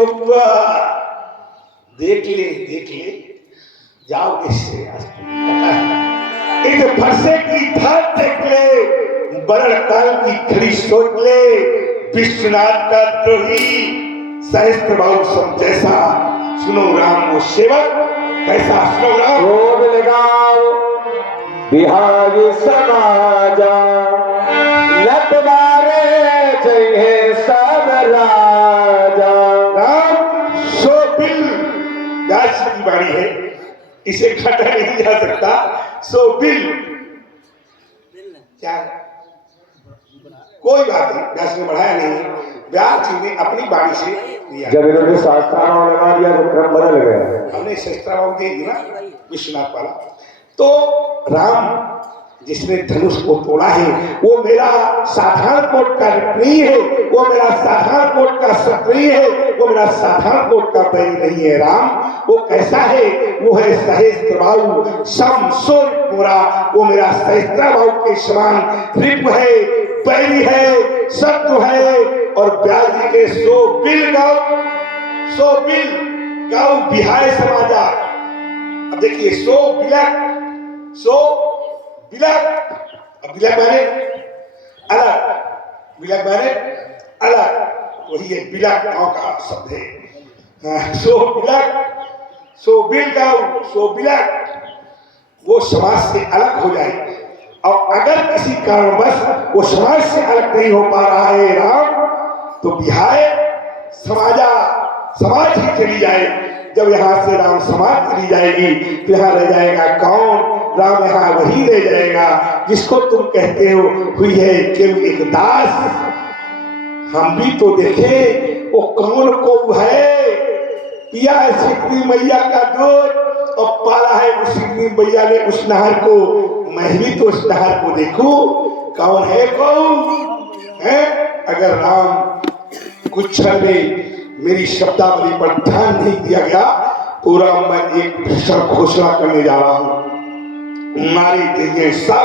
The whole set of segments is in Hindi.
बबुआ देख ले जाओ इससे इस फरसे की धार देख ले, बरड़ काल की खड़ी सोच ले, विश्वनाथ का द्रोही सहस्त्र बाहु सब जैसा। सुनो राम वो सेवक कैसा, सुनो राम। रोग लगाओ बिहारी समाजा, लत मारे चाहिए सब राजा। राम सो बिल दास की बाड़ी है, इसे काटा नहीं जा सकता। सो बिल क्या कोई बात नहीं, व्यास ने बढ़ाया नहीं, व्यास जी ने अपनी बाणी से दिया। जब इन्होंने शास्त्राभाव लगा दिया तो क्रम बदल गया। हमने शास्त्राभाव दे दी ना विश्वनाथ वाला। तो राम जिसने धनुष को तोड़ा है वो मेरा साधारण कोट का नहीं है, वो मेरा साधारण कोट का क्षत्रिय है, वो मेरा साधारण कोट का बैरी नहीं है। राम वो कैसा है, वो है सहस्त्रबाहु समसूर पूरा, वो मेरा सहस्त्रबाहु के समान रिप है, बैरी है, शत्रु है। और ब्यास जी के सो बिल गाओ बिहाय समाजा। अब देखिए सो बिलक अब बिलक माने अलग, बिलक माने अलग, वही है बिलक गांव का शब्द है। सो बिलक वो समाज से अलग हो जाए। और अगर किसी कारणवश वो समाज से अलग नहीं हो पा रहा है राम, तो बिहाय समाज ही चली जाए। जब यहाँ से राम समाज चली जाएगी तो यहाँ रह जाएगा कौन? राम यहाँ वही रह जाएगा जिसको तुम कहते हो हुई है केवल एक दास। हम भी तो देखे वो कौन को है, पिया है सिकनी मैया का दूध और पाला है उस सिकनी मैया ने उस नहर को। मैं भी तो उस नहर को देखूं कौन है, कौन है। अगर राम कुछ क्षण में मेरी शब्दावली पर ध्यान नहीं दिया गया तो राम मैं एक भीषण घोषणा करने जा रहा हूं। मारे देंगे सब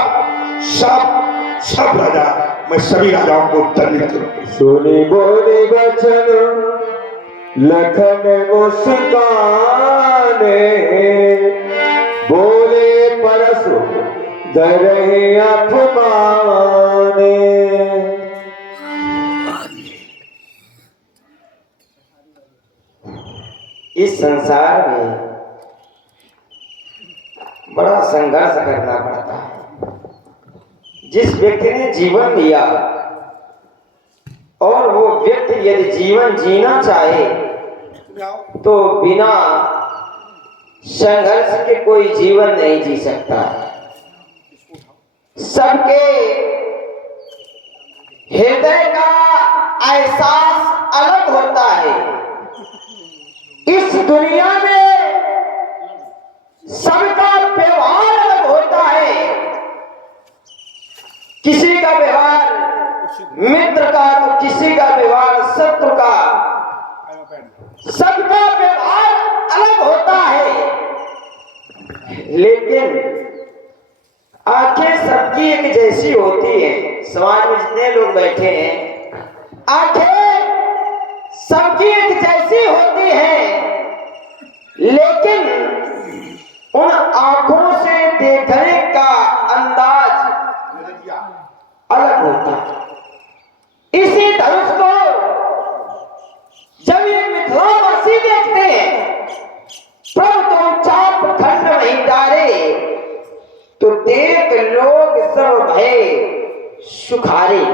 राजा, मैं सभी राजाओं को दंडित करूं। सुनी बोले वचन लखन मुस्काने, बोले परसु दरहे अपमाने। इस संसार में बड़ा संघर्ष करना पड़ता है। जिस व्यक्ति ने जीवन लिया और वो व्यक्ति यदि जीवन जीना चाहे तो बिना संघर्ष के कोई जीवन नहीं जी सकता। सबके हृदय का एहसास अलग होता है। इस दुनिया में सबका व्यवहार अलग होता है। किसी का व्यवहार मित्र का तो किसी का व्यवहार शत्रु का, सबका व्यवहार अलग होता है। लेकिन आंखें सबकी एक जैसी होती है। समाज में जितने लोग बैठे हैं आंखें सबकी एक जैसी होती है, लेकिन उन आंखों से देखने का अंदाज अलग होता है। इसी धनुष को जब ये मिथिलावासी देखते हैं, प्रभु तुम चाप खंड नहीं डाले, तो देख लोग सब भय सुखारे।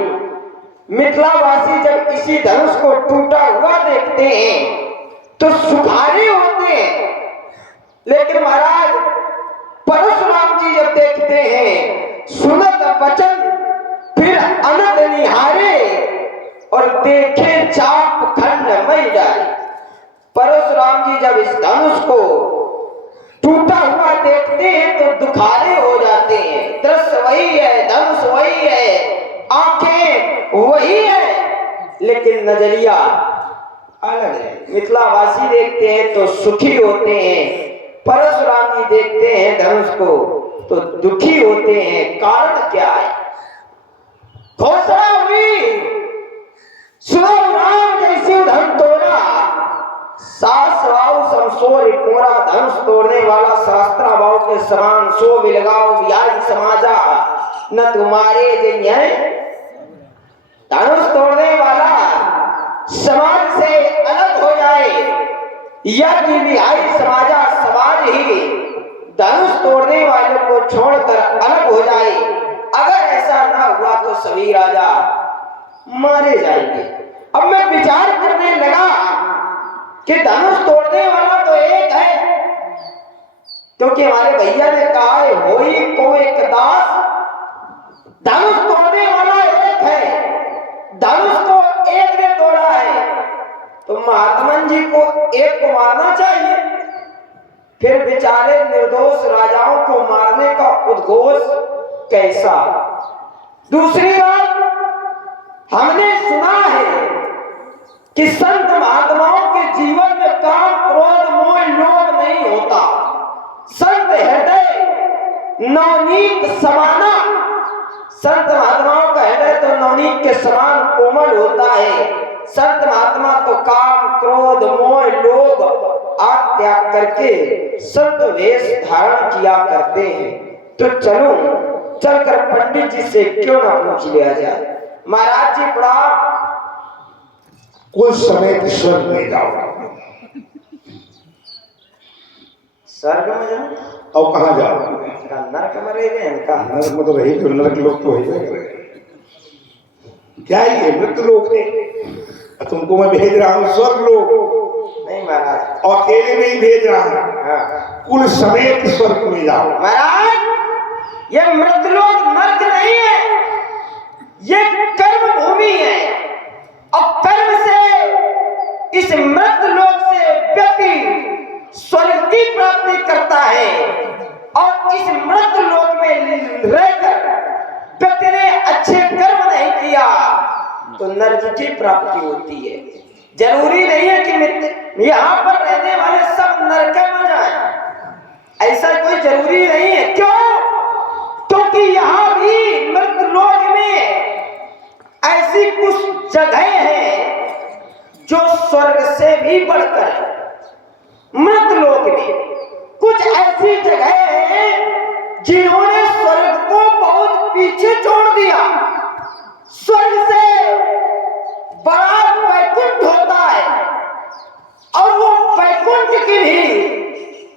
मिथिलावासी जब इसी धनुष को टूटा हुआ देखते हैं तो सुखारे होते हैं। लेकिन महाराज परशुराम जी जब देखते हैं सुनत वचन फिर अनंत निहारे और देखे चाप खंड मई डाले। परशुराम जी जब इस धनुष को टूटा हुआ देखते हैं तो दुखारे हो जाते हैं। दृश्य वही है, धनुष वही है, आंखें वही है, लेकिन नजरिया अलग है। मिथिलावासी देखते हैं तो सुखी होते हैं, परशुराम जी देखते हैं धनुष को तो दुखी होते हैं। कारण क्या है? घोषणा हुई, सुनो राम जैसे धन तोड़ा, वाला शास्त्रा भाव के समान सो विलगाओ व्याज समाजा न तुम्हारे जय धनुष तोड़ने वाला समाज से अलग हो जाए या कि बिहारी समाजा समाज ही धनुष तोड़ने वालों को छोड़कर अलग हो जाए। अगर ऐसा ना हुआ तो सभी राजा मारे जाएंगे। अब मैं विचार करने लगा कि धनुष तोड़ने वाला तो एक है, क्योंकि हमारे भैया ने कहा है होई को एक दास, धनुष तोड़ने वाला एक है, धनुष को एक ने तोड़ा है तो महात्मा जी को एक को मारना चाहिए। फिर बेचारे निर्दोष राजाओं को मारने का उद्घोष कैसा। दूसरी बात, हमने सुना है कि संत महात्माओं के जीवन में काम क्रोध मोह लोभ नहीं होता। संत हृदय नवनीत समाना, संत महात्माओं का हृदय तो नवनीत के समान कोमल होता है। संत महात्मा तो काम क्रोध मोह लोभ आग त्याग करके संत वेश धारण किया करते हैं। तो चलो चलकर पंडित जी से क्यों ना पूछ लिया जाए। महाराज जी पढ़ा, कुछ समय स्वर्ग में जाओ। स्वर्ग में जाओ और कहाँ जाओ? नरक में रह इनका नरक में तो रही, तो नरक लोग तो ही क्या ये मृत लोग है। तुमको मैं भेज रहा हूँ स्वर्ग लोग नहीं महाराज, और अकेले नहीं भेज रहा हूँ। हाँ। कुल समेत स्वर्ग में जाओ। महाराज ये मृत लोग नरक नहीं है, ये कर्म भूमि है और कर्म से इस मृत लोक से व्यक्ति स्वर्ग की प्राप्ति करता है और इस मृत लोक में रहकर व्यक्ति ने अच्छे कर्म नहीं किया तो नरक की प्राप्ति होती है। जरूरी नहीं है कि यहाँ पर रहने वाले सब नरक में जाएं, ऐसा कोई जरूरी नहीं है। क्यों? क्योंकि यहाँ भी मृत लोक में ऐसी कुछ जगह है जो स्वर्ग से भी बढ़कर है। मृत लोक में कुछ ऐसी जगह है जिन्होंने स्वर्ग को बहुत पीछे छोड़ दिया। स्वर्ग से बड़ा वैकुंठ होता है और वो वैकुंठ की भी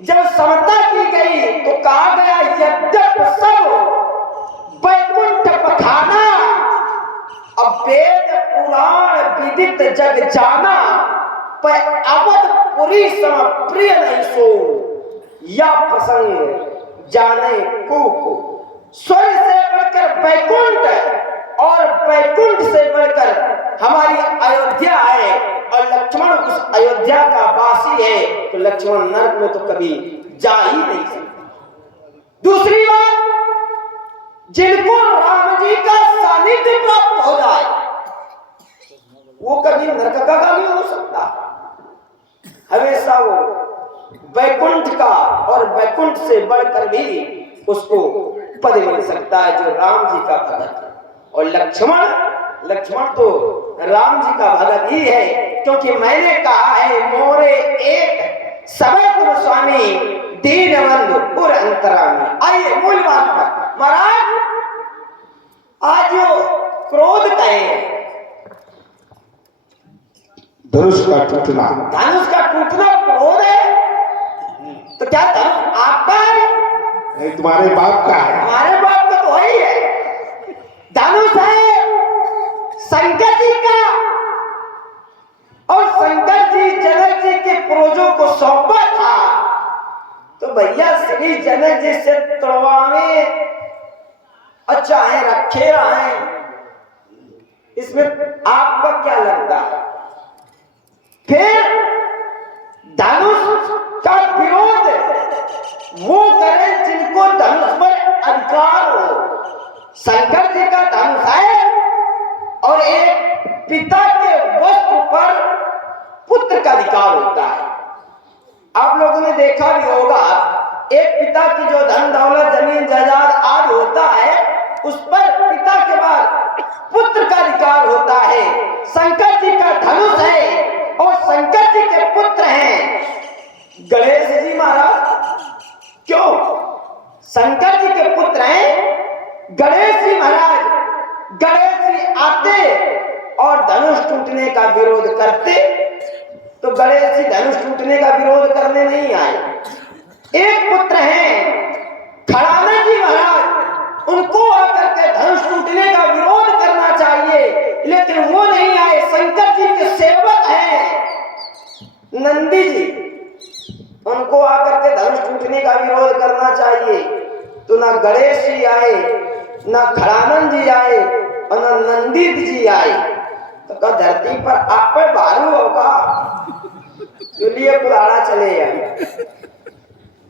जब समता की गई तो कहा गया यद्यप सब वैकुंठ पखाना अब वेद पुराण विदित जग जाना पर अवधपुरी सम प्रिय नहीं सो या प्रसंग जाने को। स्वर्ग से बढ़कर वैकुंठ और वैकुंठ से बढ़कर हमारी अयोध्या है और लक्ष्मण उस अयोध्या का वासी है तो लक्ष्मण नरक में तो कभी जा ही नहीं सकता। दूसरी बात, जिनको राम जी का सानिध्य प्राप्त हो जाए वो कभी नरक का नहीं हो सकता। हमेशा वो वैकुंठ का और वैकुंठ से बढ़कर भी उसको पद मिल सकता है जो राम जी का भगत है। और लक्ष्मण तो राम जी का भगत ही है, क्योंकि मैंने कहा है मोरे एक समय तुम स्वामी दीनबंधु पुर अंतरामी। आइए मूल बात पर महाराज, आज जो क्रोध कहे धनुष का टूटना, धनुष का टूटना क्रोध है तो क्या धनुष आपका है? नहीं, तुम्हारे बाप का है। हमारे बाप का तो वही है। धनुष है शंकर जी का और शंकर जी जनक जी के पूर्वजों को सौंपा था तो भैया श्री जनक जी से तोड़वाने और चाहे रखे रहे, इसमें आपका क्या लगता है? फिर धनुष का विरोध वो करें जिनको धनुष पर अधिकार हो। शंकर जी का धनुष है और एक पिता के वस्त्र पर पुत्र का अधिकार होता है। आप लोगों ने देखा भी होगा, एक पिता की जो धन दौलत जमीन जायदाद आदि होता है उस पर पिता के बाद पुत्र का अधिकार होता है। शंकर जी का धनुष है और शंकर जी के पुत्र हैं गणेश जी महाराज। टूटने का विरोध करने नहीं आए। एक पुत्र हैं खड़ाना जी महाराज, उनको आकर के धनुष टूटने का विरोध करना चाहिए, लेकिन वो नहीं आए। शंकर जी के सेवक हैं नंदी जी, उनको आकर के धनुष टूटने का विरोध करना चाहिए। तो ना गणेश जी आए, ना खड़ानंद जी आए और ना नंदी जी आए। तो क्या धरती पर आप पे भारू होगा, इसलिए पुराना चले गए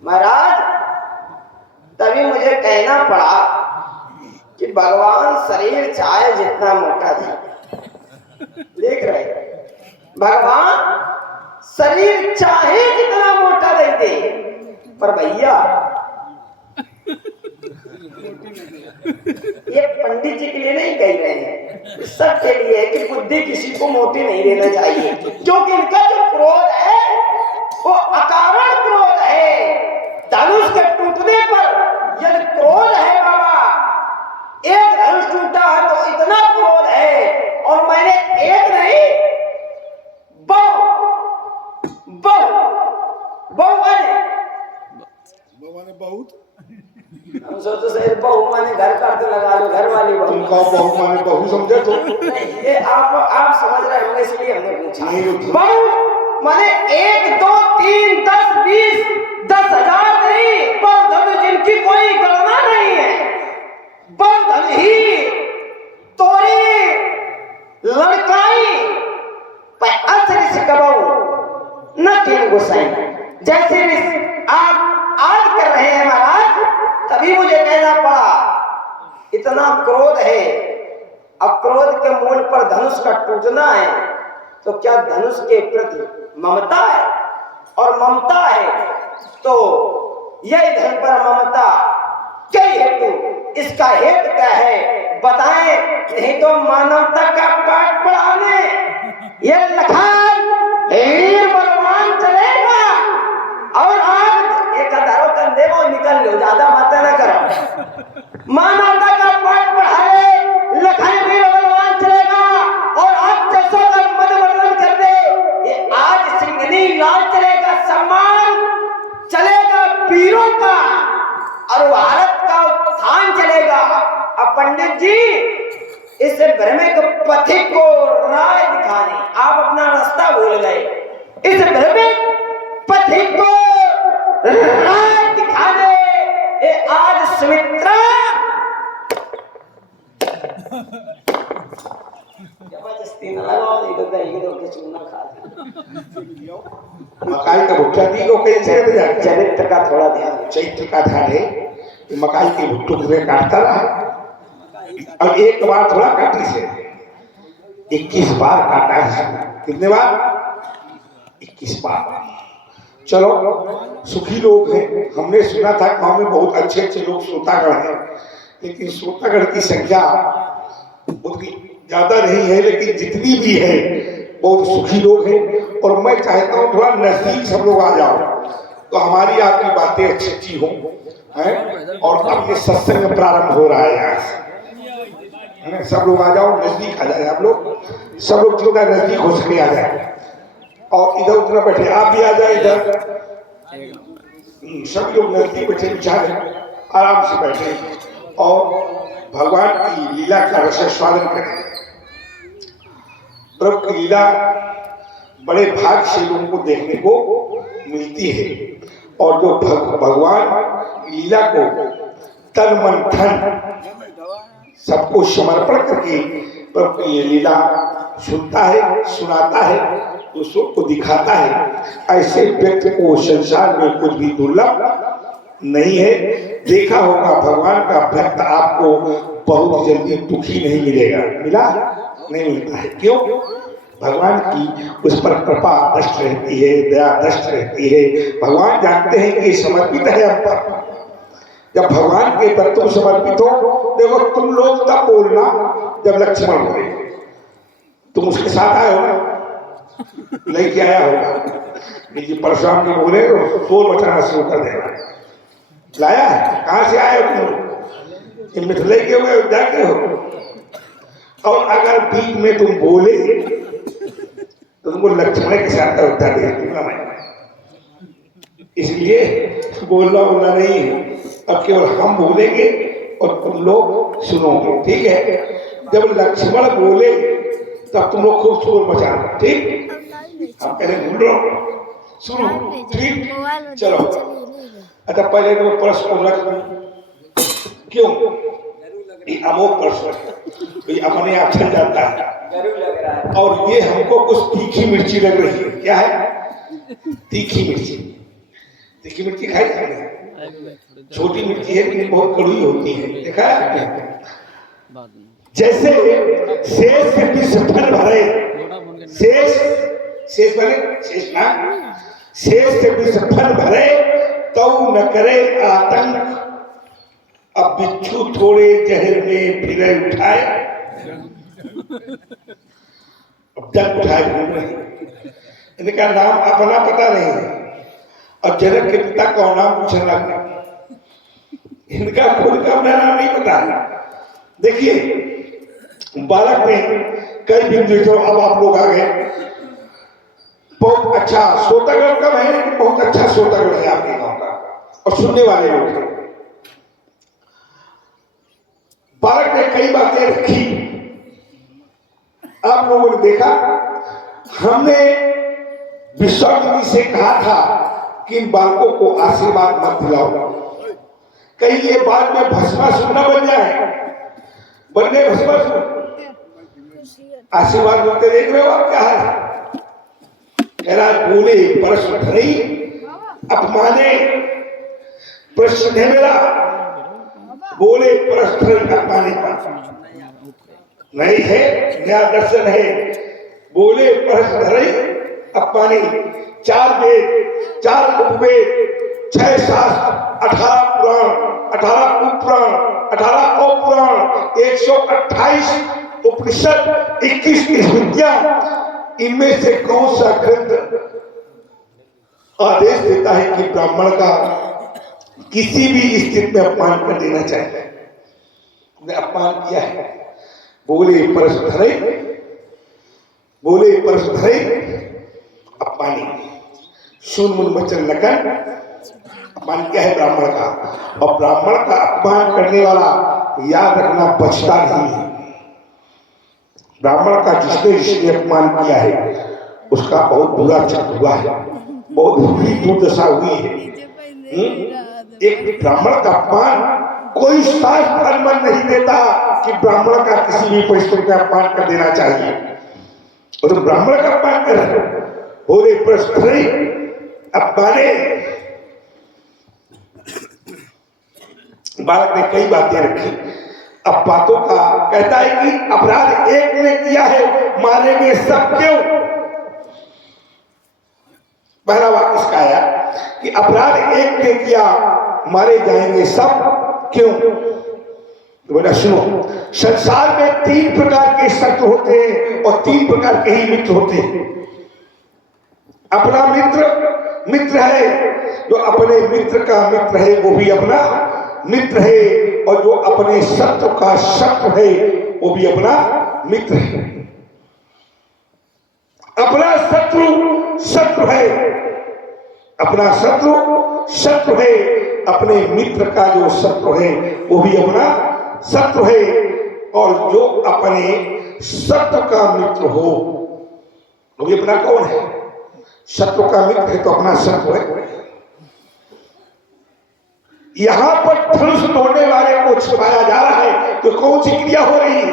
महाराज। तभी मुझे कहना पड़ा कि भगवान शरीर चाहे जितना मोटा दे, देख रहे भगवान शरीर चाहे जितना मोटा दे दे, पर भैया ये पंडित जी के लिए नहीं कह रहे हैं, सबके लिए है कि बुद्धि किसी को मोटी नहीं देना चाहिए, क्योंकि इनका जो क्रोध है वो अकारण क्रोध है। धनुष के टूटने पर यदि क्रोध है बाबा, एक धनुष टूटा है तो इतना क्रोध है, और मैंने एक नहीं बहुत हम सोचो सही बहू माने घर का अर्थ लगा लो, घर वाली बहू। तुम कहो बहू माने बहू समझे तो ये आप समझ रहे होंगे इसलिए हमने पूछा। बहू माने 1 2 3 10 20 10,000 नहीं, बहुधन जिनकी कोई गणना नहीं है, बहुधन ही तोरी लड़काई पर असर से कबाऊ न तीन गुस्साई। जैसे आप आज कर रहे हैं महाराज, तभी मुझे कहना पड़ा इतना क्रोध है। अब क्रोध के मूल पर धनुष का टूटना है, तो क्या धनुष के प्रति ममता है? और ममता है तो यही धन पर ममता क्या हेतु, इसका हेतु क्या है बताएं, नहीं तो मानवता का पाठ पढ़ाने ये लखान वीर बलवान चलेगा। और आज एक हजारों कंधे को निकल लो, ज्यादा बातें ना करो। मानवता का पाठ पढ़ाए, लखान वीर बलवान चलेगा। और आज जैसों का मद वर्णन कर दे, ये आज सिंगनी लाल चलेगा, सम्मान चलेगा वीरों का, और भारत का उत्थान चलेगा। अब पंडित जी इस भ्रमिक पथिक को राह दिखाने आप अपना रास्ता भूल गए। इस भ्रमिक पथिक को राह दिखाने ये आज सुमित्रा जबरदस्ती न लगाओ, नहीं तो दही के चूना खा मकाई का भुट्टा दी को कैसे चरित्र का थोड़ा ध्यान, चैत्र का ध्यान है कि मकाई के भुट्टो को काटता रहा, और एक बार थोड़ा काटी से 21 बार काटा है। कितने बार? 21 बार। चलो सुखी लोग हैं, हमने सुना था गांव में बहुत अच्छे अच्छे लोग श्रोतागण हैं, लेकिन श्रोतागण की संख्या उतनी ज्यादा नहीं है, लेकिन जितनी भी है बहुत सुखी लोग हैं। और मैं चाहता हूँ थोड़ा नजदीक सब लोग आ जाओ, तो हमारी आपकी बातें अच्छी अच्छी हों, हैं? और अब ये सत्संग प्रारंभ हो रहा है यहाँ से, सब लोग आ जाओ, नजदीक आ जाए। आप लोग सब लोग जितना नजदीक हो सके आ जाए, और इधर उतना बैठे, आप भी आ जाए इधर, सब लोग नजदीक बैठे, विचार आराम से बैठे और भगवान की लीला का रसास्वादन करें। प्रभु की लीला बड़े भाग से लोगों को देखने को मिलती है, और जो भगवान लीला को तन मन धन सबको समर्पण करके प्रभु की लीला सुनता है, सुनाता है, दूसरों को दिखाता है, ऐसे व्यक्ति को संसार में कुछ भी दुर्लभ नहीं है। देखा होगा भगवान का भक्त आपको बहुत जल्दी दुखी नहीं मिलेगा, मिला नहीं मिलता है। क्यों? भगवान की उस पर कृपा दृष्ट रहती है, दया दृष्ट रहती है। भगवान जानते हैं कि समर्पित है हम पर। जब भगवान के पर तुम समर्पित हो, देखो तुम लोग तब बोलना जब लक्ष्मण बोले, तुम उसके साथ आए हो ना, लेके आया होगा, लेकिन परशुराम जी बोले तो शोर मचाना शुरू कर देगा, लाया है, कहाँ से आए हो तुम, मिथिले के हुए जाते हो। और अगर बीच में तुम बोले तो तुमको लक्ष्मण के साथ उत्तर दे दूंगा मैं, इसलिए बोलना बोलना नहीं है, अब केवल हम बोलेंगे और तुम लोग सुनोगे, ठीक है। जब लक्ष्मण बोले तब तुम लोग खूब शोर मचाना, ठीक। हम पहले ढूंढ लो, सुनो, ठीक। चलो, अच्छा पहले तो प्रश्न रख दूं, क्यों ये अमोघ प्रश्न तो ये अपने आप चल जाता है। और ये हमको कुछ तीखी मिर्ची लग रही है, क्या है? तीखी मिर्ची। तीखी मिर्ची खाई आपने? छोटी मिर्ची है लेकिन बहुत कड़वी होती है, देखा है आपने? जैसे शेष से विष फल भरे, शेष भरे, शेष ना, शेष से विष फल भरे तो न करे आतंक, अब बिच्छू थोड़े जहर में फिर उठाए, अब जग उठाए घूम रहे। इनका नाम अपना पता नहीं है और जनक के पिता का नाम पूछने लगा, इनका खुद का अपना नाम नहीं पता। देखिए बालक ने कई बिंदु, जो अब आप लोग आ गए, बहुत अच्छा श्रोतागण का है, लेकिन बहुत अच्छा श्रोतागण है आपके गांव का और सुनने वाले लोग हैं। बालक ने कई बातें रखी, आप लोगों ने देखा। हमने विश्वामित्र जी से कहा था कि इन बालकों को आशीर्वाद मत दिलाओ, कहीं ये बाद में भस्मासुर न बन जाए। बनने भस्मासुर, आशीर्वाद मिलते देख रहे हो आप, क्या है? कह रहा बोले प्रश्न धरी अपमाने प्रश्न है मेरा, बोले प्रश्न अपमाने का नहीं है, नया दर्शन है। बोले प्रश्न धरी अपमाने, 4 वेद, 4 उपवेद, 6 शास्त्र, 18 पुराण, 18 उपपुराण, 18 अपपुराण, 128 उपनिषद, 21 स्मृतियां, इनमें से कौन सा ग्रंथ आदेश देता है कि ब्राह्मण का किसी भी स्थिति में अपमान कर देना चाहिए? ने अपमान किया है। बोले प्रश्न धरे, बोले प्रश्न धरे अपमानी, सुन मुन वचन लखन, अपमान क्या है ब्राह्मण का, और ब्राह्मण का अपमान करने वाला याद रखना बचता नहीं है। ब्राह्मण का जिसने अपमान किया है उसका बहुत बुरा चक्र हुआ है, बहुत बुरी दुर्दशा हुई है। एक ब्राह्मण का अपमान, कोई शास्त्र अनुमति नहीं देता कि ब्राह्मण का किसी भी परिस्थिति में अपमान कर देना चाहिए। और तो ब्राह्मण का अपमान कर बोले प्रश्न अपमाने। बालक ने कई बातें रखी, अब बातों का कहता है कि अपराध एक ने किया है, मारेंगे सब क्यों? पहला वाक्य इसका आया कि अपराध एक ने किया, मारे जाएंगे सब क्यों? तो बेटा सुनो, संसार में 3 प्रकार के शत्रु होते हैं और 3 प्रकार के ही मित्र होते हैं। अपना मित्र है, जो अपने मित्र का मित्र है वो भी अपना मित्र है, और जो अपने शत्रु का शत्रु है वो भी अपना मित्र है। अपना शत्रु है, अपना शत्रु है, अपने मित्र का जो शत्रु है वो भी अपना शत्रु है, और जो अपने शत्रु का मित्र हो वो भी अपना कौन है? शत्रु का मित्र है तो अपना शत्रु है। यहां पर धनुष तोड़ने वाले को छिपाया जा रहा है, तो कौन सी क्रिया हो रही है?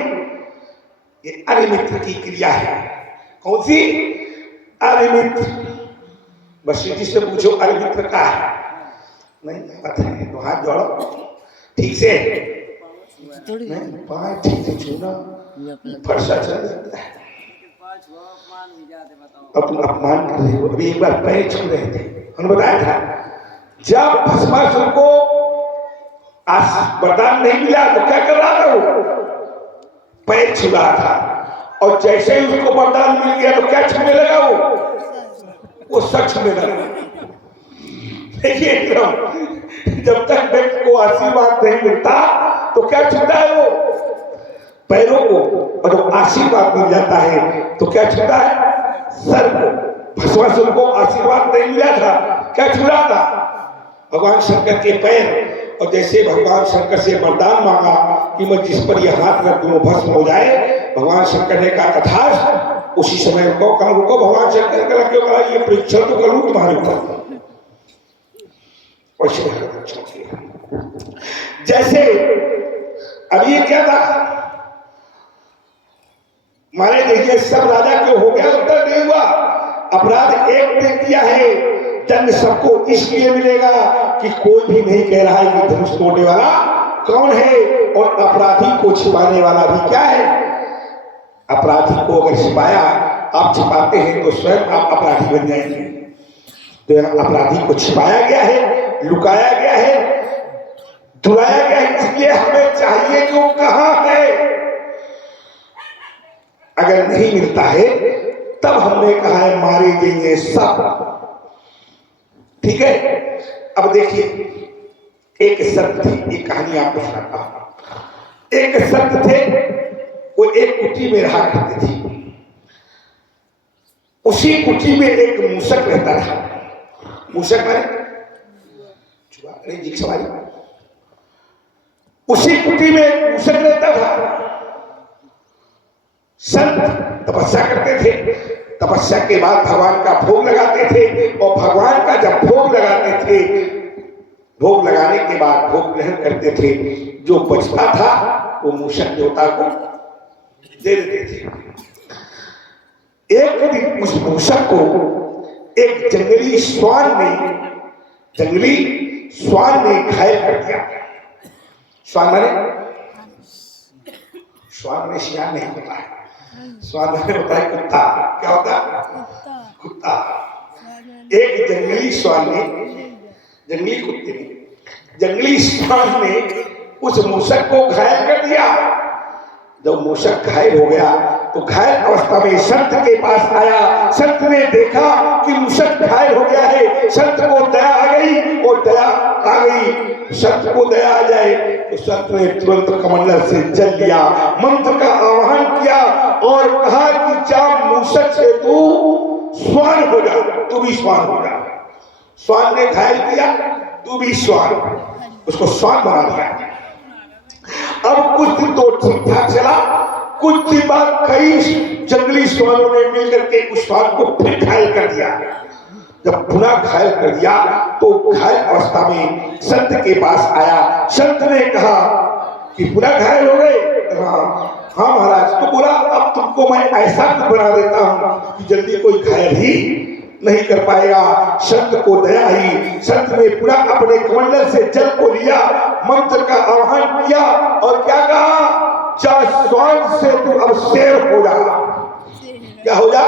ये अरिमित्र की क्रिया है। कौन सी? अरिमित्र। बस जी से पूछो अरिमित्र का है, नहीं पता है तो हाथ जोड़ो ठीक से, पाँच ठीक से छूना फरसा चल जाता है। अब अपमान कर रहे हो, अभी एक बार पैर छू रहे थे, हमने बताया था जब भस्मासुर को वरदान नहीं मिला तो क्या कर रहा था? वो पैर छू रहा था, और जैसे ही उसको वरदान मिल गया तो क्या छूने लगा? वो सच छूने लगा। देखिए जब तक व्यक्ति को आशीर्वाद नहीं मिलता तो क्या छूता है? वो पैरों को, और जब आशीर्वाद मिल जाता है तो क्या छूता है? सर को। भस्मासुर को आशीर्वाद नहीं मिला था, क्या छुड़ा था? भगवान शंकर के पैर। और जैसे भगवान शंकर से वरदान मांगा कि मैं जिस पर यह हाथ रख दूं भस्म हो जाए, भगवान शंकर ने कहा तथास्तु। उसी समय उनको कहा रुको, भगवान शंकर ने क्यों कहा ये परीक्षा तो करूं तुम्हारे ऊपर। जैसे अब ये क्या था, मारे देखिए सब राजा क्यों हो गया, उत्तर नहीं हुआ। अपराध एक ने किया है, दंड सबको इसलिए मिलेगा कि कोई भी नहीं कह रहा है कि धनुष तोड़ने वाला कौन है, और अपराधी को छिपाने वाला भी क्या है। अपराधी को अगर छिपाया, आप छिपाते हैं तो स्वयं आप अपराधी बन जाएंगे। तो अपराधी को छिपाया गया है, लुकाया गया है, धुलाया गया है, इसलिए हमें चाहिए कि वो कहां है। अगर नहीं मिलता है तब हमने कहा है मारे देंगे सब। ठीक है, अब देखिए एक संत थी, एक कहानी आपको सुनाता हूं। एक संत थे, वो एक कुटी में रहा करते थे। उसी कुटी में एक मूषक रहता था। मूषक माने सवारी। उसी कुटी में एक मूषक रहता था। संत तपस्या करते थे, तपस्या के बाद भगवान का भोग लगाते थे, और भगवान का जब भोग लगाते थे, भोग लगाने के बाद भोग ग्रहण करते थे, जो बचता था वो मूषक देवता को दे देते थे। एक दिन उस मूषक को एक जंगली श्वान ने घायल कर दिया। श्वान माने शियान नहीं होता है, स्वाद होता है कुत्ता। क्या होता है? कुत्ता। एक जंगली श्वान ने, जंगली कुत्ते ने, जंगली श्वान ने उस मूषक को घायल कर दिया। जब मूषक घायल हो गया तो घायल अवस्था में संत के पास आया। संत ने देखा कि मूषक घायल हो गया है, संत को दया आ गई, और दया आ गई, संत को दया आ जाए तो संत ने तुरंत कमंडल से जल लिया, मंत्र का आह्वान किया और कहा कि जा मूषक से तू श्वान हो जा, तू भी श्वान हो जा। श्वान ने घायल किया, तू भी श्वान, उसको श्वान बना दिया। अब कुछ दिन तो ठीक ठाक चला, कुछ दिन बाद कई जंगली श्वानों ने मिलकर के उस श्वान को फिर घायल कर दिया। जब पुनः घायल कर दिया तो घायल अवस्था में संत के पास आया। संत ने कहा कि पुनः घायल हो गए? हाँ महाराज। तो बोला अब तुमको मैं ऐसा बना देता हूँ कि जल्दी कोई घायल ही नहीं कर पाएगा। संत को दया आई, संत ने पुनः अपने कमंडल से जल को लिया, मंत्र का आह्वान किया और क्या कहा, जा श्वान से तू अब शेर हो जा। क्या हो जा?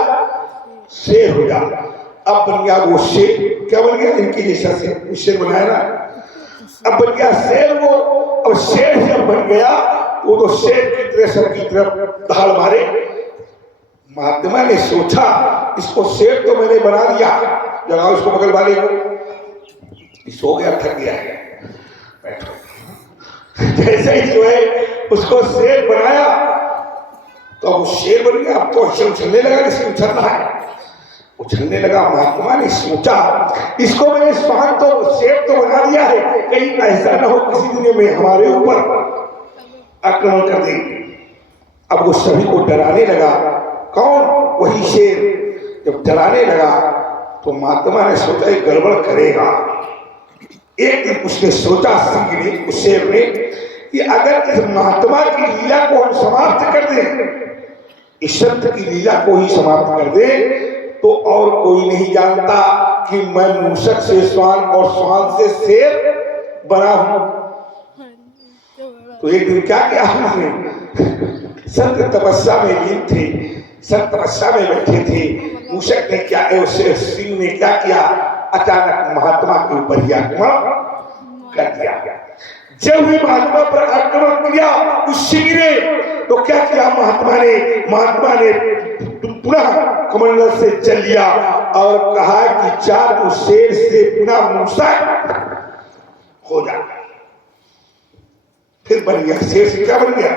शेर हो जा। अब बन गया वो शेर। क्या बन गया? इनकी जैसा शेर बनाया ना, अब बन गया शेर वो। अब शेर जब बन गया वो तो शेर की तरह सबकी तरफ दहाड़ मारे। महात्मा ने सोचा इसको शेर तो मैंने बना दिया, जरा उसको बगल वाले को, सो गया, थक गया है, बैठो। जैसे ही जो है उसको शेर बनाया तो अब वो शेर बन गया। अब तो उछलने लगा, इससे उछलना है, उछलने लगा। महात्मा ने सोचा इसको मैंने श्वान तो शेर तो बना दिया है, कहीं ऐसा न हो किसी दिन में हमारे ऊपर आक्रमण कर दे। अब वो सभी को डराने लगा। कौन? वही शेर। जब डराने लगा तो महात्मा ने सोचा ये गड़बड़ करेगा। एक दिन उसने सोचा, सिंह ने, उस शेर ने, कि अगर इस महात्मा की लीला को हम समाप्त कर दें, इस संत की लीला को ही समाप्त कर दें, तो और कोई नहीं जानता कि मैं मूषक से श्वान और श्वान से शेर बना हूं। तो एक दिन क्या किया उसने, संत तपस्या में लीन थे, संत तपस्या में बैठे थे। मूषक ने क्या, उसे सिंह ने क्या किया, अचानक महात्मा के ऊपर ही आक्रमण कर दिया। जब भी महात्मा पर आक्रमण किया उस सिंह ने, तो क्या किया महात्मा ने पुनः कमंडल से चल लिया और कहा कि चार तू शेर से पुनः मूषक हो जा। फिर बन गया, शेर से क्या बन गया?